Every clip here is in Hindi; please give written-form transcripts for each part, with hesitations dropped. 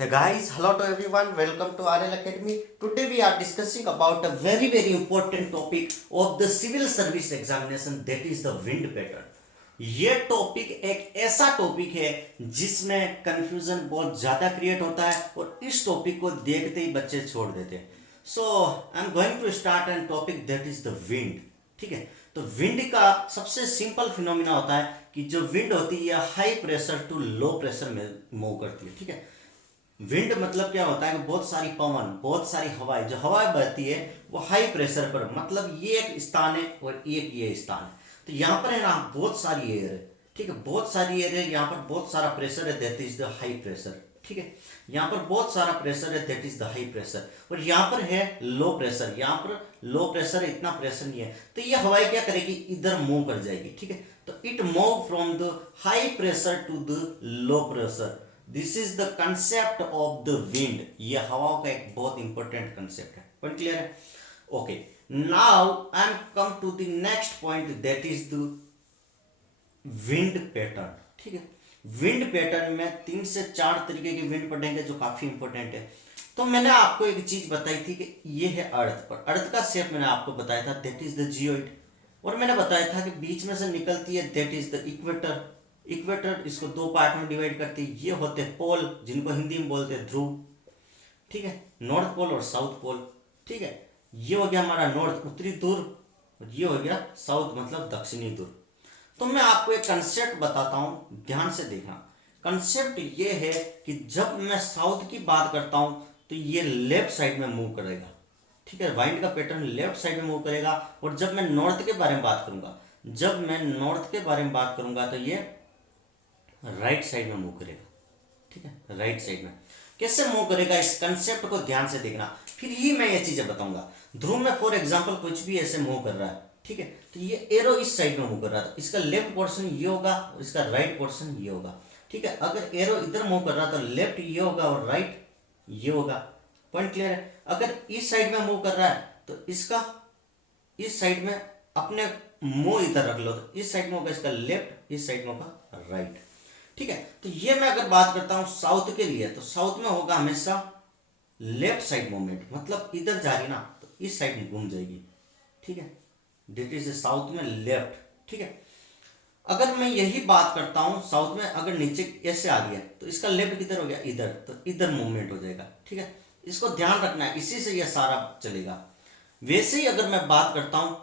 Hey guys, hello to everyone. Welcome to RL Academy. Today we are discussing about a very important topic of the civil service examination, that is the wind pattern. ये टॉपिक एक ऐसा टॉपिक है जिसमें कंफ्यूजन बहुत ज़्यादा क्रिएट होता है और इस टॉपिक को देखते ही बच्चे छोड़ देते हैं. So I am going to start an topic that is the wind. ठीक है, तो विंड का सबसे सिंपल फिनोमिना होता है कि जो विंड होती है high pressure to low pressure में मूव करती है. ठीक है, विंड मतलब क्या होता है कि बहुत सारी पवन, बहुत सारी हवाएं, जो हवाएं बहती है वो हाई प्रेशर पर, मतलब ये एक स्थान है और एक ये स्थान है. तो यहाँ पर है ना बहुत सारी एयर है. ठीक है, बहुत सारी एयर है, यहाँ पर बहुत सारा प्रेशर है, that is the high pressure. ठीक है, यहाँ पर बहुत सारा प्रेशर है, that is the high pressure. और यहाँ पर है लो प्रेशर, यहाँ पर लो प्रेशर है, इतना प्रेशर नहीं है. तो ये हवाएं क्या करेगी, इधर मूव कर जाएगी. ठीक है, तो it move from the high pressure to the low pressure. This is the concept of the wind. ये हवाओं का एक बहुत इंपॉर्टेंट कंसेप्ट है. पॉइंट क्लियर है? Okay, now I am come to the next point, that is the wind pattern. ठीक है, विंड पैटर्न में 3 से 4 तरीके के विंड पढ़ेंगे जो काफी इंपॉर्टेंट है. तो मैंने आपको एक चीज बताई थी कि ये है अर्थ, पर अर्थ का शेप मैंने आपको बताया था, दैट इज द जियोइड. और मैंने बताया था कि बीच में से निकलती है, that is the equator. Equator इसको 2 पार्ट में डिवाइड करती है. ये होते हैं पोल, जिनको हिंदी में बोलते हैं ध्रुव. ठीक है, नॉर्थ पोल और साउथ पोल. ठीक है, ये हो गया हमारा नॉर्थ, उत्तरी ध्रुव, और ये हो गया साउथ, मतलब दक्षिणी ध्रुव. तो मैं आपको एक कंसेप्ट बताता हूं, ध्यान से देखना. कंसेप्ट ये है कि जब मैं साउथ की बात करता हूं तो ये लेफ्ट साइड में मूव करेगा. ठीक है, वाइंड का पैटर्न लेफ्ट साइड में मूव करेगा. और जब मैं नॉर्थ के बारे में बात करूंगा, जब मैं नॉर्थ के बारे में बात करूंगा तो ये राइट साइड में मूव करेगा. ठीक है, राइट साइड में कैसे मूव करेगा, इस कंसेप्ट को ध्यान से देखना, फिर ही मैं ये चीजें बताऊंगा. ध्रुव में फॉर एग्जांपल कुछ भी ऐसे मूव कर रहा है. ठीक है, तो ये एरो इस साइड में मूव कर रहा था, इसका लेफ्ट पोर्शन ये होगा, इसका राइट पोर्शन ये होगा. ठीक है, अगर एरो इधर मूव कर रहा था, लेफ्ट ये होगा और राइट ये होगा. पॉइंट क्लियर है? अगर इस साइड में मूव कर रहा है तो इसका इस साइड में अपने मुंह इधर रख लो, तो इस साइड में होगा इसका लेफ्ट, इस साइड में होगा राइट. ठीक है, तो ये मैं अगर बात करता हूं साउथ के लिए, तो साउथ में होगा हमेशा लेफ्ट साइड मूवमेंट, मतलब इधर जा रही ना तो इस साइड में घूम जाएगी. ठीक है, दिस इज साउथ में लेफ्ट. ठीक है, अगर मैं यही बात करता हूं साउथ में, अगर नीचे ऐसे आ गया तो इसका लेफ्ट किधर हो गया, इधर, तो इधर मूवमेंट हो जाएगा. ठीक है, इसको ध्यान रखना है, इसी से यह सारा चलेगा. वैसे ही अगर मैं बात करता हूं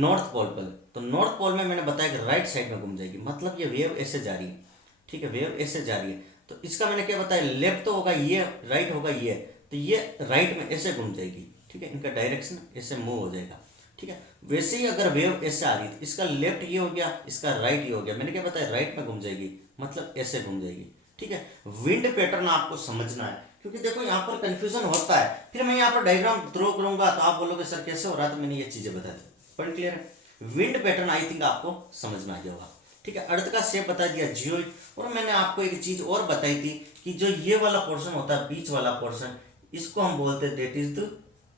नॉर्थ पोल पर, तो नॉर्थ पोल में मैंने बताया कि राइट साइड में घूम जाएगी, मतलब ये वेव ऐसे जा रही है. ठीक है, वेव ऐसे जा रही है, तो इसका मैंने क्या बताया, लेफ्ट तो होगा ये, राइट होगा ये, तो ये राइट में ऐसे घूम जाएगी. ठीक है, इनका डायरेक्शन ऐसे मूव हो जाएगा. ठीक है, वैसे ही अगर वेव ऐसे आ रही है तो इसका लेफ्ट ये हो गया, इसका राइट ये हो गया, मैंने क्या बताया, राइट में घूम जाएगी, मतलब ऐसे घूम जाएगी. ठीक है, विंड पैटर्न आपको समझना है, क्योंकि देखो यहाँ पर कंफ्यूजन होता है. फिर मैं यहाँ पर डायग्राम ड्रॉ करूंगा तो आप बोलोगे सर कैसे हो रहा है, तो मैंने ये चीजें बता दी. पॉइंट क्लियर है? विंड पैटर्न आई थिंक आपको समझ में आ गया होगा. ठीक है, अर्थ का शेप बता दिया जियोइड. और मैंने आपको एक चीज और बताई थी कि जो ये वाला पोर्शन होता है, बीच वाला पोर्शन, इसको हम बोलते हैं that is the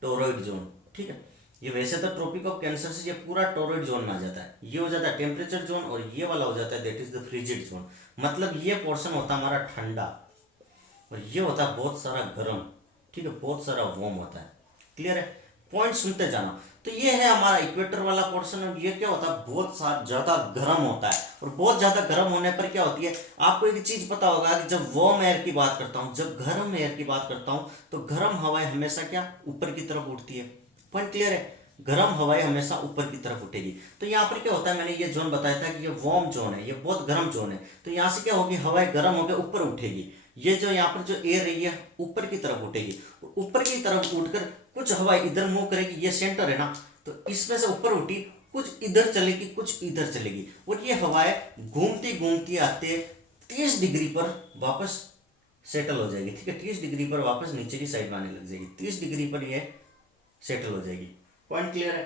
toroid zone. ठीक है, ये वैसे तो ट्रॉपिक ऑफ कैंसर से ये पूरा टोरॉइड जोन में आ जाता है. ये हो जाता है टेम्परेचर जोन और ये वाला हो जाता है that is the frigid zone. मतलब ये पोर्शन होता है हमारा ठंडा और ये होता है बहुत सारा गर्म. ठीक है, बहुत सारा वार्म होता है. क्लियर है? पॉइंट सुनते जाना. तो ये है हमारा इक्वेटर वाला पोर्शन, और ये क्या होता है, बहुत ज्यादा गर्म होता है. और बहुत ज्यादा गर्म होने पर क्या होती है, आपको एक चीज पता होगा कि जब वार्म एयर की बात करता हूं, जब गर्म एयर की बात करता हूं, तो गर्म हवाएं हमेशा क्या ऊपर की तरफ उठती है. पॉइंट क्लियर है? गर्म हवाएं हमेशा ऊपर की तरफ उठेगी. तो यहाँ पर क्या होता है, मैंने ये जोन बताया था कि ये वार्म जोन है, ये बहुत गर्म जोन है. तो यहाँ से क्या होगी, हवाएं गर्म होकर ऊपर उठेगी. ये जो यहाँ पर जो एयर है ये ऊपर की तरफ उठेगी. ऊपर की तरफ उठकर कुछ हवा इधर मूव करेगी, ये सेंटर है ना, तो इसमें से ऊपर उठी, कुछ इधर चलेगी, कुछ इधर चलेगी. और ये हवाएं घूमती घूमती आते 30 डिग्री पर वापस सेटल हो जाएगी. ठीक है, 30 डिग्री पर वापस नीचे की साइड में आने लग जाएगी. 30 डिग्री पर ये सेटल हो जाएगी. पॉइंट क्लियर है?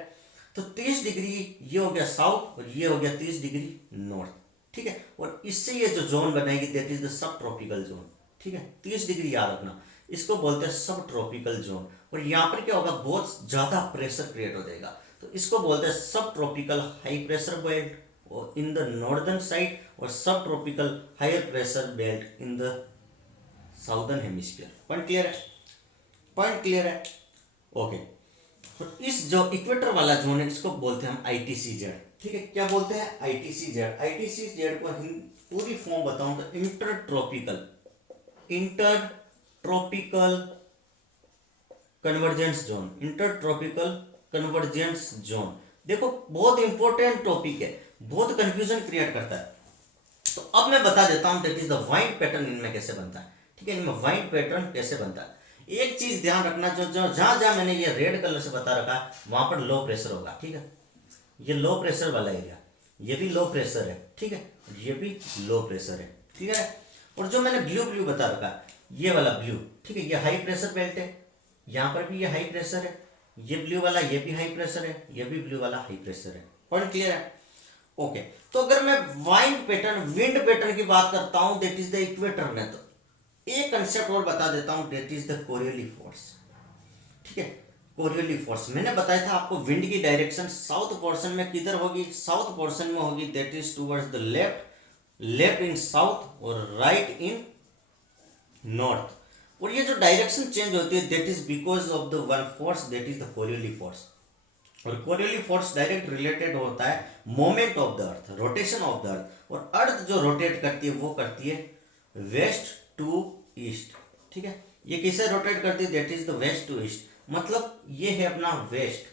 तो 30 डिग्री ये हो गया साउथ और ये हो गया 30 डिग्री नॉर्थ. ठीक है, और इससे ये जो जोन बनाएगी that is the sub tropical zone. ठीक है, 30 डिग्री याद रखना, इसको बोलते हैं सब ट्रॉपिकल जोन. और यहाँ पर क्या होगा, बहुत ज्यादा प्रेशर क्रिएट हो जाएगा, तो इसको बोलते हैं सब ट्रॉपिकल हाई प्रेशर बेल्ट और इन द नॉर्दर्न साइड, और subtropical higher pressure belt in the southern hemisphere. Point clear है? पॉइंट क्लियर है? ओके। तो इस जो इक्वेटर वाला जोन है इसको बोलते हैं हम ITCZ। ठीक है, क्या बोलते हैं? ITCZ। ITCZ को पूरी फॉर्म बताऊं तो inter tropical convergence zone. Inter tropical convergence zone, देखो बहुत इंपॉर्टेंट टॉपिक है, बहुत कंफ्यूजन क्रिएट करता है। तो अब मैं बता देता हूं that is the wind pattern इनमें कैसे बनता है। ठीक है, इनमें वाइंड पैटर्न कैसे बनता है। एक चीज ध्यान रखना, जो जो जहां जहां मैंने ये रेड कलर से बता रखा वहां पर लो प्रेशर होगा। ठीक है, ये लो प्रेशर वाला एरिया, ये भी लो प्रेशर है। ठीक है, ये भी लो प्रेशर है। ठीक है, और जो मैंने ब्लू ब्लू बता रखा ये वाला ब्लू, ठीक है, ये हाई प्रेशर बेल्ट है। यहां पर भी ये हाई प्रेशर है, ये ब्लू वाला ये भी हाई प्रेशर है, ये भी ब्लू वाला हाई प्रेशर है। पॉइंट क्लियर है? ओके। तो अगर मैं वाइंड पैटर्न, विंड पैटर्न की बात करता हूं दैट इज द इक्वेटर में, तो एक कंसेप्ट और बता देता हूं that is the Coriolis force. ठीक है, कोरियोलिस फोर्स मैंने बताया था आपको, विंड की डायरेक्शन साउथ पोर्शन में किधर होगी? साउथ पोर्शन में होगी, that is towards the left, left in south और राइट इन नॉर्थ। और ये जो डायरेक्शन चेंज होती है that is because of the one force, that is the Coriolis force. और कोरियोलिस फोर्स डायरेक्ट रिलेटेड होता है moment of the earth, rotation of the earth. और अर्थ जो रोटेट करती है वो करती है वेस्ट टू ईस्ट। ठीक है, ये किसे रोटेट करती है? That is the west to east. मतलब ये है अपना वेस्ट,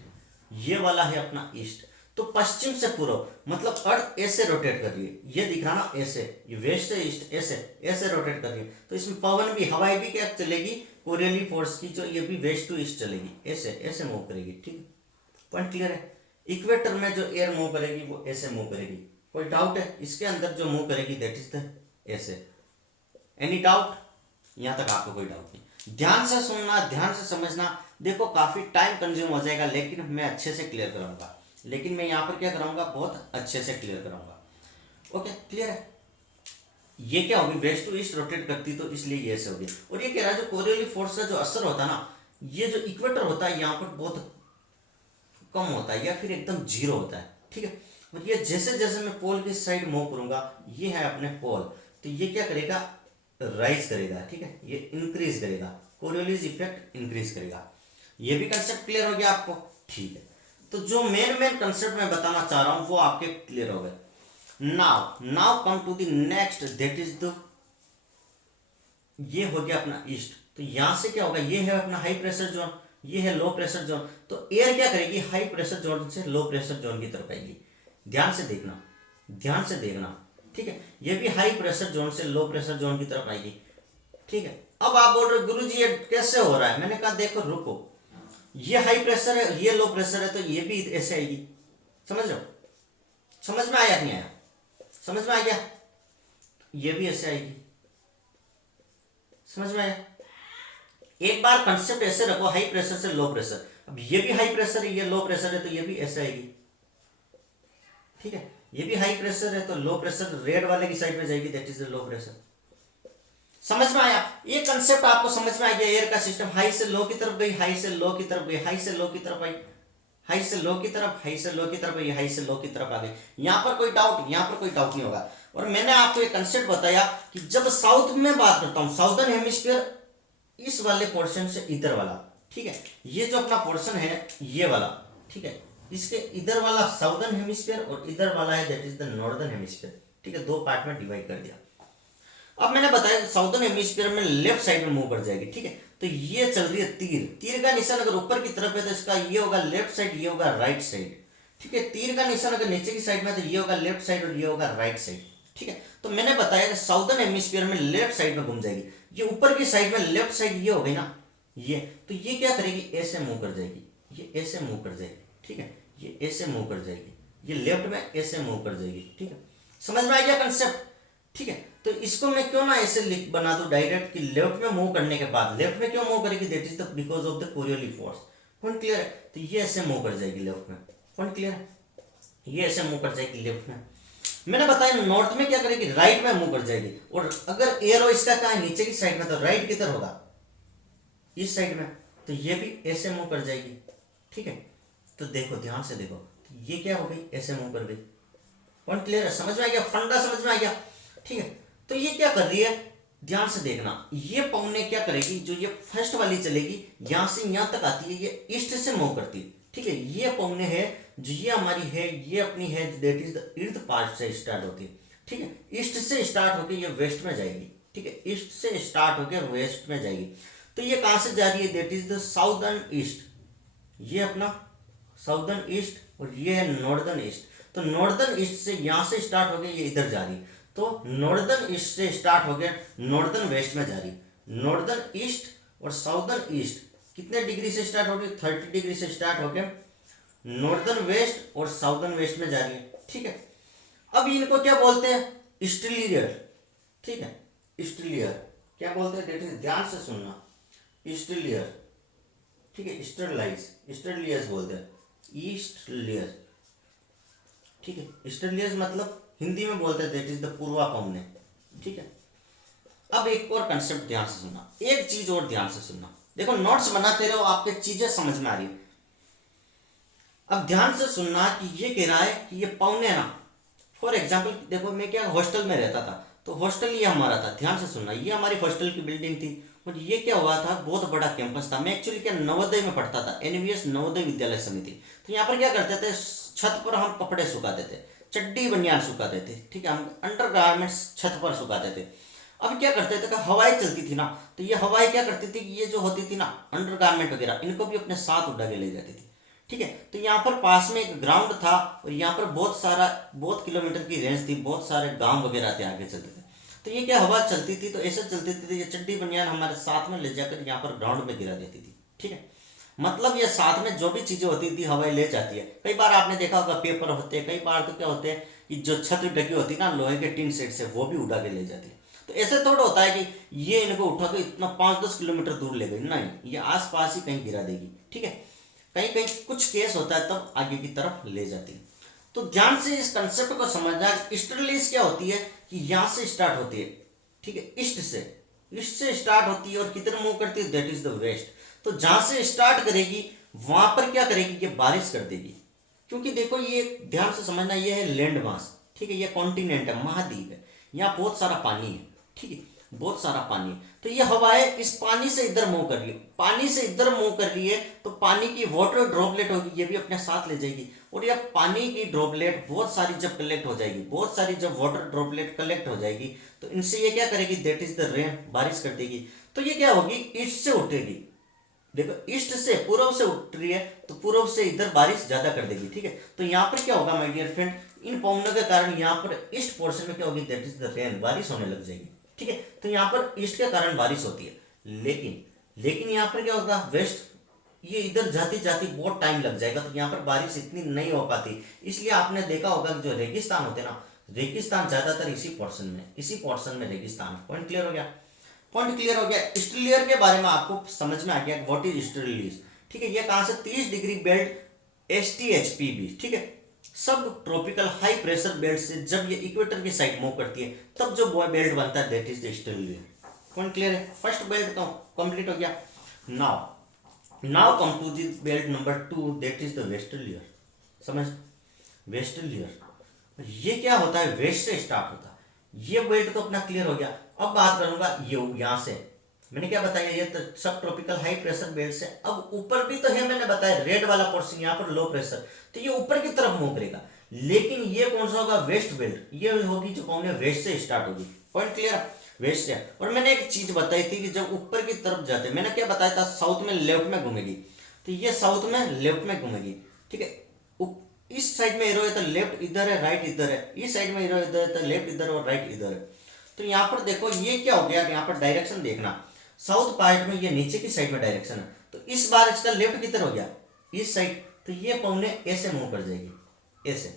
ये वाला है अपना ईस्ट। तो पश्चिम से पूर्व, मतलब अर्थ ऐसे रोटेट कर रही है, ये दिख रहा ना ऐसे, ये वेस्ट से ईस्ट ऐसे ऐसे रोटेट कर रही है। तो इसमें पवन भी, हवाई भी क्या चलेगी? कोरियोलिस फोर्स की, जो ये भी वेस्ट टू ईस्ट चलेगी, ऐसे ऐसे मूव करेगी। ठीक है, पॉइंट क्लियर है? इक्वेटर में जो एयर मूव करेगी वो ऐसे मूव करेगी। कोई डाउट है? इसके अंदर जो मूव करेगी दैट इज द ऐसे। Any doubt? यहां तक आपको कोई डाउट नहीं। ध्यान से सुनना, ध्यान से समझना। देखो काफी टाइम कंज्यूम हो जाएगा, लेकिन मैं अच्छे से क्लियर कराऊंगा। लेकिन मैं यहाँ पर क्या कराऊंगा? बहुत अच्छे से क्लियर कराऊंगा। ओके, क्लियर है? ये क्या होगी? वेस्ट टू ईस्ट रोटेट करती, तो इसलिए ये ऐसे होगी। और ये कह रहा है जो कोरियोलिस फोर्स का जो असर होता है ना, ये जो इक्वेटर होता है यहाँ पर बहुत कम होता है या फिर एकदम जीरो होता है। ठीक है, और ये जैसे जैसे मैं पोल की साइड मूव करूंगा, ये है अपने पोल, तो ये क्या करेगा? राइज करेगा। ठीक है, ये इंक्रीज करेगा, कोरियोलिस इफेक्ट इंक्रीज करेगा। ये भी कंसेप्ट क्लियर हो गया आपको? ठीक है, तो जो मेन मेन कंसेप्ट मैं बताना चाह रहा हूं वो आपके क्लियर हो गए। Now come to the next, that is the, ये हो गया अपना ईस्ट। तो यहां से क्या होगा? ये है अपना हाई प्रेशर जोन, ये है लो प्रेशर जोन। तो एयर क्या करेगी? हाई प्रेशर जोन से लो प्रेशर जोन की तरफ आएगी। ध्यान से देखना, ध्यान से देखना। ठीक है, ये भी हाई प्रेशर जोन से लो प्रेशर जोन की तरफ आएगी। ठीक है, अब आप बोल रहे गुरु जी ये कैसे हो रहा है? मैंने कहा देखो रुको, ये हाई प्रेशर है, ये लो प्रेशर है, तो ये भी ऐसे आएगी। समझ रहे हो? समझ में आया नहीं आया? समझ में आ गया? ये भी ऐसे आएगी। समझ में आया? एक बार कंसेप्ट ऐसे रखो, हाई प्रेशर से लो प्रेशर। अब ये भी हाई प्रेशर है, ये लो प्रेशर है, तो ये भी ऐसे आएगी। ठीक है, ये भी हाई प्रेशर है, तो लो प्रेशर रेड वाले की साइड में जाएगी, that is the low pressure. समझ में आया? ये कंसेप्ट आपको समझ में आ गया? एयर का सिस्टम हाई से लो की तरफ गई, हाई से लो की तरफ गई, हाई से लो की तरफ आई, हाई से लो की तरफ, हाई से लो की तरफ आई, हाई से लो की तरफ आ गई। यहां पर कोई डाउट? यहां पर कोई डाउट नहीं होगा। और मैंने आपको एक कंसेप्ट बताया कि जब साउथ में बात करता हूं, साउदर्न हेमिस्फीयर इस वाले पोर्शन से इधर वाला, ठीक है, ये जो अपना पोर्शन है ये वाला, ठीक है, इसके इधर वाला साउदर्न हेमिस्फीयर और इधर वाला है that is the northern hemisphere. ठीक है, दो पार्ट में डिवाइड कर दिया। अब मैंने बताया साउदर्न हेमिस्फीयर में लेफ्ट साइड में मूव कर जाएगी। ठीक है, तो ये चल रही है तीर, तीर का निशान अगर ऊपर की तरफ है तो इसका ये होगा लेफ्ट साइड, ये होगा राइट साइड। ठीक है, तीर का निशान अगर नीचे की साइड में तो ये होगा लेफ्ट साइड और ये होगा राइट साइड। ठीक है, तो मैंने बताया कि साउदर्न हेमिस्फीयर में लेफ्ट साइड में घूम जाएगी। ये ऊपर की साइड में लेफ्ट साइड ये हो गई ना, ये तो ये क्या करेगी? ऐसे मूव कर जाएगी, ये ऐसे मूव कर जाएगी। ठीक है, ये ऐसे मूव कर जाएगी, ये लेफ्ट में ऐसे मूव कर जाएगी। ठीक है, समझ में आ गया कंसेप्ट? ठीक है, तो इसको मैं क्यों ना ऐसे लिख बना दूं डायरेक्ट कि लेफ्ट में मूव करने के बाद, लेफ्ट में क्यों मूव करेगी? That is the because of the Coriolis force. Point clear है? तो ये ऐसे मूव कर जाएगी लेफ्ट में। पॉइंट क्लियर है? ये ऐसे मूव कर जाएगी लेफ्ट में। मैंने बताया नॉर्थ में क्या करेगी? राइट में मूव कर जाएगी। और अगर एरो इसका कहाँ है? नीचे की साइड में, तो राइट किधर होगा? इस साइड में, तो ये भी ऐसे मूव कर जाएगी। ठीक है, तो देखो ध्यान से देखो, तो ये क्या हो गई? ऐसे मूव कर गई। पॉइंट क्लियर है? समझ में आ गया? फंडा समझ में आ गया? ठीक है, तो ये क्या कर रही है? ध्यान से देखना, ये पौने क्या करेगी, जो ये फर्स्ट वाली चलेगी यहाँ से यहाँ तक आती है, ये ईस्ट से मूव करती है, ठीक है। ये पौने है जो ये हमारी है, ये अपनी है दैट इज द इर्द पार्ट से स्टार्ट होती है, ठीक है। ईस्ट से स्टार्ट होकर ये वेस्ट में जाएगी, ठीक है। ईस्ट से स्टार्ट होकर वेस्ट में जाएगी, तो ये कहाँ से जा रही है, that is the southern east, ये अपना साउदर्न ईस्ट और ये है नॉर्दर्न ईस्ट। तो नॉर्दर्न ईस्ट से यहाँ से स्टार्ट हो गया, ये इधर जा रही है, तो नॉर्दर्न ईस्ट से स्टार्ट हो गया नॉर्दर्न वेस्ट में जा रही है। नॉर्दर्न ईस्ट और साउदर्न ईस्ट कितने डिग्री से स्टार्ट हो गई, 30 डिग्री से स्टार्ट हो गया नॉर्दर्न वेस्ट और साउदर्न वेस्ट में जा रही है, ठीक है। अब इनको क्या बोलते हैं, ईस्टर्लियर, ठीक है। ईस्टर्लियर क्या बोलते हैं, देखिए ध्यान से सुनना, ईस्टर्लियर, ठीक है। ईस्टर्लाइज, ईस्टर्लियर्स बोलते हैं, ईस्टर्लियर, ठीक है। ईस्टर्लियर्स मतलब हिंदी में बोलते हैं दैट इज द पूर्वा पौने, ठीक है। अब एक और कंसेप्ट ध्यान से सुनना, एक चीज और ध्यान से सुनना, देखो नोट्स बनाते रहो, आपके चीजें समझ में आ रही है। अब ध्यान से सुनना कि ये कह रहा है कि ये पौने ना, फॉर एग्जाम्पल देखो मैं क्या हॉस्टल में रहता था, तो हॉस्टल ये हमारा था, ध्यान से सुनना, ये हमारी हॉस्टल की बिल्डिंग थी और ये क्या हुआ था, बहुत बड़ा कैंपस था। मैं एक्चुअली क्या नवोदय में पढ़ता था, एनवीएस नवोदय विद्यालय समिति। तो यहाँ पर क्या करते थे, छत पर हम कपड़े सुखाते थे, चड्डी बनियान सुखाते थे, ठीक है। हम अंडर गारमेंट्स छत पर सुखाते थे। अब क्या करते थे कि हवाएं चलती थी ना, तो ये हवाएं क्या करती थी कि ये जो होती थी ना अंडर गारमेंट वगैरह, इनको भी अपने साथ उड़ा के ले जाती थी, ठीक है। तो यहाँ पर पास में एक ग्राउंड था और यहाँ पर बहुत किलोमीटर की रेंज थी, बहुत सारे गांव वगैरह थे आगे चलते थे। तो ये क्या हवा चलती थी, तो ऐसे चलती थी, ये चड्डी बनियान हमारे साथ में ले जाकर यहाँ पर ग्राउंड में गिरा देती थी, ठीक है। मतलब ये साथ में जो भी चीजें होती थी हवाएं ले जाती है। कई बार आपने देखा होगा पेपर होते हैं, कई बार तो क्या होते हैं कि जो छत ढकी होती है ना लोहे के टीन सेट से, वो भी उड़ा के ले जाती है। तो ऐसे थोड़ा होता है कि ये इनको उठा के इतना 5-10 किलोमीटर दूर ले गई, नहीं, ये आसपास ही कहीं गिरा देगी, ठीक है। कहीं कहीं कुछ केस होता है तब आगे की तरफ ले जाती है। तो ध्यान से इस कंसेप्ट को समझना, ईस्टर्लीज क्या होती है कि यहाँ से स्टार्ट होती है, ठीक है, ईस्ट से स्टार्ट होती है और किधर मूव करती है, दैट इज द वेस्ट। तो जहां से स्टार्ट करेगी वहां पर क्या करेगी, ये बारिश कर देगी। क्योंकि देखो ये ध्यान से समझना, ये है लैंड मास, ठीक है, ये कॉन्टिनेंट है, महाद्वीप है, यहाँ बहुत सारा पानी है, ठीक है, बहुत सारा पानी है। तो ये हवाएं इस पानी से इधर मूव कर रही है, पानी से इधर मूव कर रही है, तो पानी की वाटर ड्रॉपलेट होगी, ये भी अपने साथ ले जाएगी। और ये पानी की ड्रॉपलेट बहुत सारी जब कलेक्ट हो जाएगी, बहुत सारी जब वाटर ड्रॉपलेट कलेक्ट हो जाएगी, तो इनसे ये क्या करेगी, दैट इज द रेन, बारिश कर देगी। तो ये क्या होगी, ईस्ट से उठेगी, देखो ईस्ट से पूर्व से उठ रही है, तो पूर्व से इधर बारिश ज्यादा कर देगी, ठीक है। तो यहाँ पर क्या होगा माय डियर फ्रेंड, इन पौनों के कारण यहाँ पर ईस्ट पोर्शन में क्या होगी, दैट इज द रेन, बारिश होने लग जाएगी, ठीक है। तो यहाँ पर ईस्ट के कारण बारिश होती है, लेकिन यहाँ पर क्या होगा, वेस्ट, ये इधर जाती जाती बहुत टाइम लग जाएगा, तो यहाँ पर बारिश इतनी नहीं हो पाती। इसलिए आपने देखा होगा कि जो रेगिस्तान होते हैं ना, रेगिस्तान ज्यादातर इसी पोर्शन में रेगिस्तान। पॉइंट क्लियर हो गया, पॉइंट क्लियर हो गया। ईस्टर्लियर के बारे में आपको समझ में आ गया व्हाट इज ईस्टर्लीज, ठीक है। ये कहां से, 30 डिग्री बेल्ट STHPB, ठीक है, सब ट्रॉपिकल हाई प्रेशर बेल्ट से जब ये इक्वेटर की साइड मूव करती है तब जो बेल्ट बनता है that is the easterlies. Point clear है, फर्स्ट बेल्ट कंप्लीट हो गया। Now come to the belt number 2 that is the westerlies. समझ, वेस्टर्लियर ये क्या होता है, वेस्ट से स्टार्ट होता है। ये बेल्ट तो अपना क्लियर हो गया। अब बात करूंगा ये यहाँ से, मैंने क्या बताया, ये तो सब ट्रॉपिकल हाई प्रेशर बेल्ट से। अब ऊपर भी तो है, मैंने बताया रेड वाला पोर्शन यहाँ पर लो प्रेशर, तो ये ऊपर की तरफ मूव करेगा। लेकिन ये कौन सा होगा, वेस्ट बेल्ट, ये होगी जो कौन है, वेस्ट से स्टार्ट होगी। पॉइंट क्लियर, वेस्ट से। और मैंने एक चीज बताई थी कि जब ऊपर की तरफ जाते, मैंने क्या बताया था, साउथ में लेफ्ट में घूमेगी, तो ये साउथ में लेफ्ट में घूमेगी, ठीक है। इस साइड में एरो है तो लेफ्ट इधर है, राइट इधर है, इस साइड में एरो इधर है तो लेफ्ट इधर और राइट इधर है। तो यहाँ पर देखो ये क्या हो गया, यहाँ पर डायरेक्शन देखना, साउथ पार्ट में ये नीचे की साइड में डायरेक्शन है, तो इस बार इसका लेफ्ट किधर हो गया, इस साइड, तो ये पौने ऐसे मूव कर जाएगी, ऐसे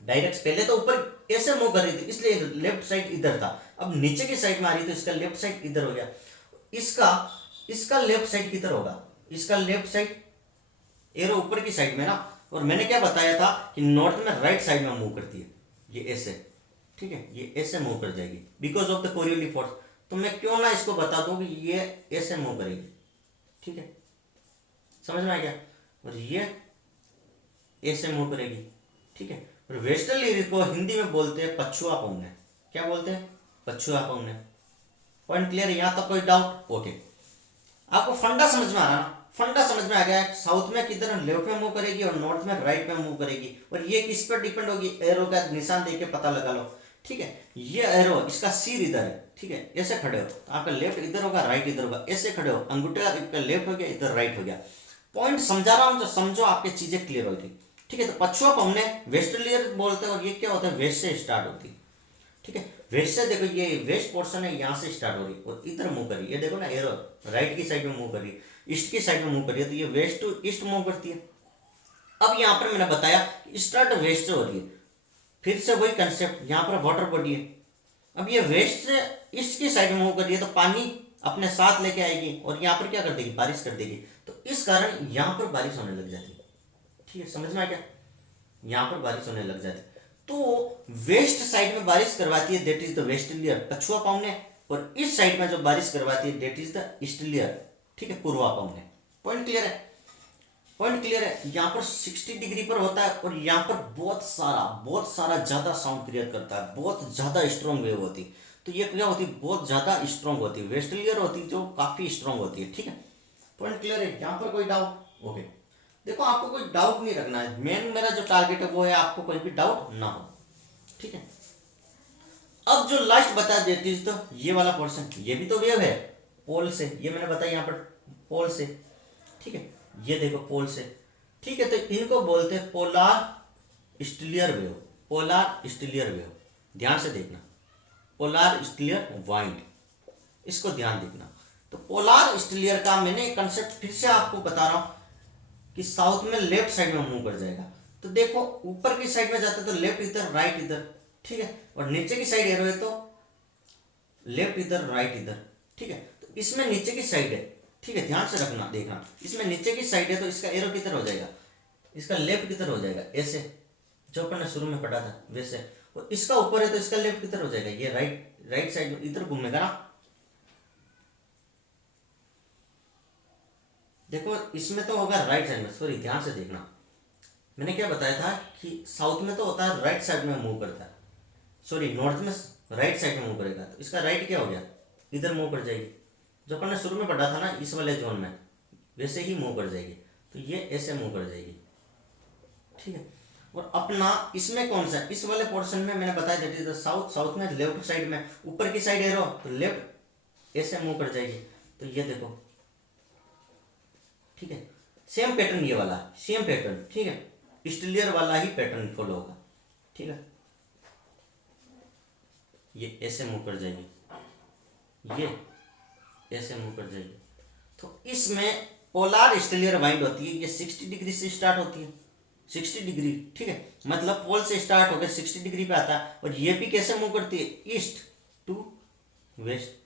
डायरेक्ट। पहले तो ऊपर ऐसे मूव कर रही थी इसलिए लेफ्ट साइड इधर था, अब नीचे की साइड में आ रही तो इसका लेफ्ट साइड इधर हो गया। इसका लेफ्ट साइड किधर होगा, इसका लेफ्ट साइड एरो ऊपर की साइड में ना। और मैंने क्या बताया था कि नॉर्थ में राइट साइड में मूव करती है, ये ऐसे, ठीक है, ये ऐसे मूव कर जाएगी because of the Coriolis force. तो मैं क्यों ना इसको बता दूं कि ये ऐसे मूव करेगी, ठीक है, समझ में आ गया। और ये ऐसे मूव करेगी, ठीक है। और वेस्टर्ली को हिंदी में बोलते हैं पछुआ पौने, क्या बोलते हैं, पछुआ पौने, पॉइंट क्लियर है? यहाँ तक कोई डाउट? ओके, आपको फंडा समझ में आ रहा ना? फंडा समझ में आ गया? साउथ में किधर लेफ्ट में मूव करेगी और नॉर्थ में राइट में मूव करेगी, और ये किस पर डिपेंड होगी? एरो का निशान देके पता लगा लो, ठीक है? ये एरो, इसका सिर इधर है, ठीक है? ऐसे खड़े हो तो आपका लेफ्ट इधर होगा, राइट इधर होगा। ऐसे खड़े हो, अंगूठा इधर लेफ्ट हो गया, इधर राइट हो गया। पॉइंट समझा रहा हूं तो समझो, आपके चीजें क्लियर होगी, ठीक है? तो पछुआ हमने वेस्टर्लियर बोलते हैं, और ये क्या होता है? वेस्ट से स्टार्ट होती है, ठीक है? वेस्ट से देखो, ये वेस्ट पोर्शन है, यहाँ से स्टार्ट हो रही और इधर मूव करी, ये देखो ना एरो राइट की साइड में मूव करी, ईस्ट की साइड में मूव करी है, तो ये वेस्ट टू ईस्ट मूव करती है। अब यहाँ पर मैंने बताया स्टार्ट वेस्ट से हो रही है, फिर से वही कंसेप्ट, यहाँ पर वाटर बॉडी है। अब ये वेस्ट से ईस्ट की साइड में मूव कर रही है, तो पानी अपने साथ लेके आएगी और यहाँ पर क्या कर देगी? बारिश कर देगी। तो इस कारण यहाँ पर बारिश होने लग जाती है, ठीक है? समझ में आ गया? यहाँ पर बारिश होने लग जाती है। तो वेस्ट साइड में बारिश करवाती है, दैट इज द वेस्टर्लियर, पछुआ पाँव ने, और इस साइड में जो बारिश करवाती है दैट इज द ईस्टर्लियर, ठीक है? पूर्वा पाँव ने। पॉइंट क्लियर है? पॉइंट क्लियर है? यहाँ पर 60 डिग्री पर होता है, और यहाँ पर बहुत सारा ज्यादा साउंड क्रिएट करता है, बहुत ज्यादा स्ट्रॉन्ग वेव होती है। तो ये क्या होती है? बहुत ज्यादा स्ट्रॉन्ग होती है, वेस्टर्लियर होती है जो काफी स्ट्रॉन्ग होती है, ठीक है? पॉइंट क्लियर है? यहाँ पर कोई डाउट? ओके, देखो आपको कोई डाउट नहीं रखना है, मेन मेरा जो टारगेट है वो है आपको कोई भी डाउट ना हो, ठीक है? अब जो लास्ट बता देती है, तो ये वाला पोर्शन, ये भी तो वेव है पोल से, ये मैंने बताया यहाँ पर पोल से, ठीक है? ये देखो पोल से, ठीक है? तो इनको बोलते हैं पोलार स्टीलियर वेव, पोलार स्टीलियर वेव। ध्यान से देखना, पोलार स्टीलियर वाइंड, इसको ध्यान देखना। तो पोलार स्टीलियर का मैंने कंसेप्ट फिर से आपको बता रहा हूं कि साउथ में लेफ्ट साइड में मूव कर जाएगा। तो देखो ऊपर की साइड में जाता है तो लेफ्ट इधर राइट इधर, ठीक है? और नीचे की साइड एरो है तो लेफ्ट इधर राइट इधर, ठीक है? तो इसमें नीचे की साइड है, ठीक है? ध्यान से रखना, देखना, इसमें नीचे की साइड है तो इसका एरो किधर हो जाएगा? इसका लेफ्ट किधर हो जाएगा? ऐसे, जो अपन ने शुरू में पढ़ा था वैसे। और इसका ऊपर है तो इसका लेफ्ट किधर हो जाएगा? ये राइट साइड में इधर घूमेगा ना। देखो इसमें तो होगा राइट साइड में, सॉरी ध्यान से देखना, मैंने क्या बताया था कि साउथ में तो होता है राइट साइड में मूव करता है, सॉरी नॉर्थ में राइट साइड में मूव करेगा, तो इसका राइट क्या हो गया? इधर मूव कर जाएगी, जो अपन ने शुरू में पढ़ा था ना इस वाले जोन में, वैसे ही मूव कर जाएगी। तो ये ऐसे मूव कर जाएगी, ठीक है? और अपना इसमें कौन सा, इस वाले पोर्शन में मैंने बताया that is the south, south में लेफ्ट साइड में ऊपर की साइड एरो तो लेफ्ट ऐसे मूव कर जाएगी। तो ये देखो, ठीक है? सेम पैटर्न ये वाला, सेम पैटर्न, ठीक है? स्टीलियर वाला ही पैटर्न फॉलो होगा, ठीक है? ये ऐसे मूव कर जाएगी, ये ऐसे मूव कर जाएगी। तो इसमें पोलार स्टीलियर वाइंड होती है, ये 60 डिग्री से स्टार्ट होती है, 60 डिग्री, ठीक है? मतलब पोल से स्टार्ट होकर 60 डिग्री पे आता है, और ये भी कैसे मूव करती है? ईस्ट टू वेस्ट,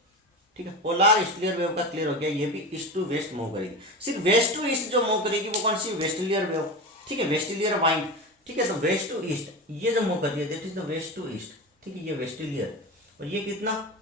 ठीक है? पोलार स्टीलियर वेव का क्लियर हो गया, ये भी ईस्ट टू वेस्ट मूव करेगी। सिर्फ वेस्ट टू ईस्ट जो मूव करेगी वो कौन सी? वेस्टर्लियर वेव, ठीक है? वेस्टर्लियर वाइंड, ठीक है? तो वेस्ट टू ईस्ट ये जो मूव कर रही है that is the west to east, ठीक है? ये वेस्टर्लियर, और ये कितना?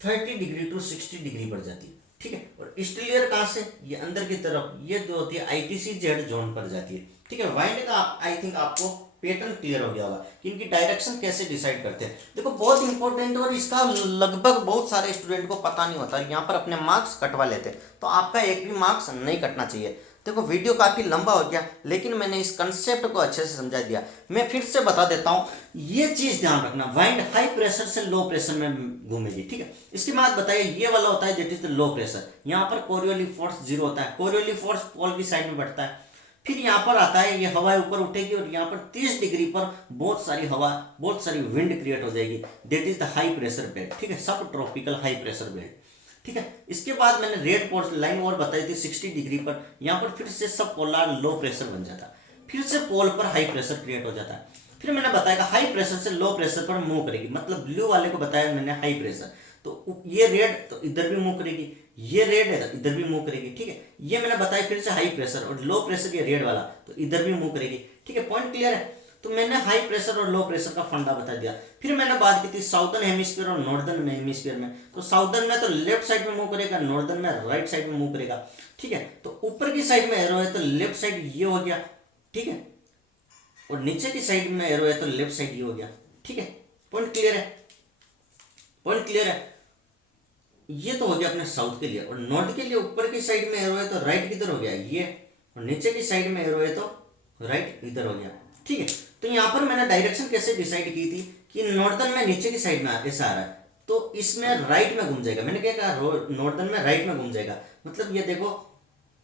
30 डिग्री टू 60 डिग्री पर जाती है, ठीक है? और ईस्टर्लियर कहाँ से? ये अंदर की तरफ, ये जो होती है आईटीसी जेड जोन पर जाती है, ठीक है? वाइंड का आई थिंक आपको पैटर्न क्लियर हो गया होगा कि इनकी डायरेक्शन कैसे डिसाइड करते हैं। देखो बहुत इंपॉर्टेंट, और इसका लगभग बहुत सारे स्टूडेंट को पता नहीं होता, यहाँ पर अपने मार्क्स कटवा लेते हैं, तो आपका एक भी मार्क्स नहीं कटना चाहिए। देखो वीडियो काफ़ी लंबा हो गया, लेकिन मैंने इस कंसेप्ट को अच्छे से समझा दिया। मैं फिर से बता देता हूँ, ये चीज़ ध्यान रखना, वाइंड हाई प्रेशर से लो प्रेशर में घूमेगी, ठीक है? इसके बाद बताइए, ये वाला होता है that is the low pressure, यहाँ पर कोरियोलिस फोर्स 0 होता है, कोरियोलिस फोर्स पोल की साइड में बढ़ता है। फिर यहाँ पर आता है, ये हवा ऊपर उठेगी और यहाँ पर 30 डिग्री पर बहुत सारी हवा, बहुत सारी विंड क्रिएट हो जाएगी, that is the high pressure belt, ठीक है? सब ट्रॉपिकल हाई प्रेशर बेल्ट, ठीक है? इसके बाद मैंने रेड पोल लाइन और बताई थी 60 डिग्री पर, यहाँ पर फिर से सब पोलर लो प्रेशर बन जाता है, फिर से पोल पर हाई प्रेशर क्रिएट हो जाता है। फिर मैंने बताया हाई प्रेशर से लो प्रेशर पर मूव करेगी, मतलब ब्लू वाले को बताया मैंने हाई प्रेशर, तो ये रेड तो इधर भी मूव करेगी, ये रेड है तो इधर भी मूव करेगी, ठीक है? ये मैंने बताया फिर से हाई प्रेशर, और लो प्रेशर ये रेड वाला तो इधर भी मूव करेगी, ठीक है? पॉइंट क्लियर है? तो मैंने हाई प्रेशर और लो प्रेशर का फंडा बता दिया। फिर मैंने बात की थी साउदर्न हेमिस्फीयर और नॉर्दर्न हेमिस्फीयर में, तो साउदर्न में तो लेफ्ट साइड में मूव करेगा, नॉर्दर्न में राइट साइड में मूव करेगा, ठीक है? तो ऊपर की साइड में एरो है तो लेफ्ट साइड ये हो गया, ठीक है? और नीचे की साइड में एरो है तो लेफ्ट साइड ये हो गया, ठीक है? पॉइंट क्लियर है? पॉइंट क्लियर है? ये तो हो गया अपने साउथ के लिए, और नॉर्थ के लिए ऊपर की साइड में एरो है तो राइट किधर हो गया ये, और नीचे की साइड में एरो है तो राइट इधर हो गया। ठीक है, तो यहाँ पर मैंने डायरेक्शन कैसे डिसाइड की थी कि नॉर्दर्न में नीचे की साइड में ऐसा आ रहा है तो इसमें राइट में घूम जाएगा। मैंने क्या कहा, नॉर्दर्न में राइट में घूम जाएगा, मतलब ये देखो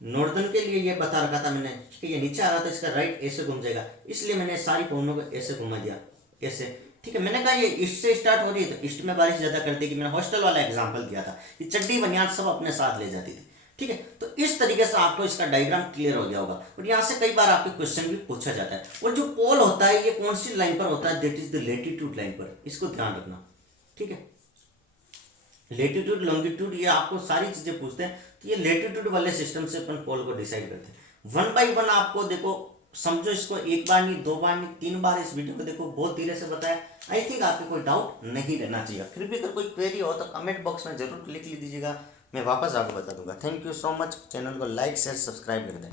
नॉर्दर्न के लिए ये बता रखा था मैंने कि ये नीचे आ रहा था, इसका राइट ऐसे घूम जाएगा, इसलिए मैंने सारी कोनों को ऐसे घुमा दिया ऐसे। ठीक है, मैंने कहा ये ईस्ट से स्टार्ट हो रही है तो ईस्ट में बारिश ज्यादा करती है, कि मैंने हॉस्टल वाला एग्जांपल दिया था कि चड्डी बनियान सब अपने साथ ले जाती थी। ठीक है, तो इस तरीके से आपको इसका डायग्राम क्लियर हो गया होगा, और यहाँ से कई बार आपके क्वेश्चन भी पूछा जाता है। और जो पोल होता है ये कौन सी लाइन पर होता है, that is the latitude line पर, इसको ध्यान रखना। ठीक है, लेटीट्यूड लॉन्गिट्यूड ये आपको सारी चीजें पूछते हैं, तो ये लेटीट्यूड वाले सिस्टम से अपन पोल को डिसाइड करते हैं। वन बाई वन आपको देखो, समझो इसको, एक बार नहीं, दो बार नहीं, तीन बार इस वीडियो को देखो, बहुत धीरे से बताया। आई थिंक आपको कोई डाउट नहीं रहना चाहिए। फिर भी अगर कोई क्वेरी हो तो कमेंट बॉक्स में जरूर लिख लीजिएगा, मैं वापस आपको बता दूंगा। Thank you so much. Channel को लाइक शेयर सब्सक्राइब कर दें।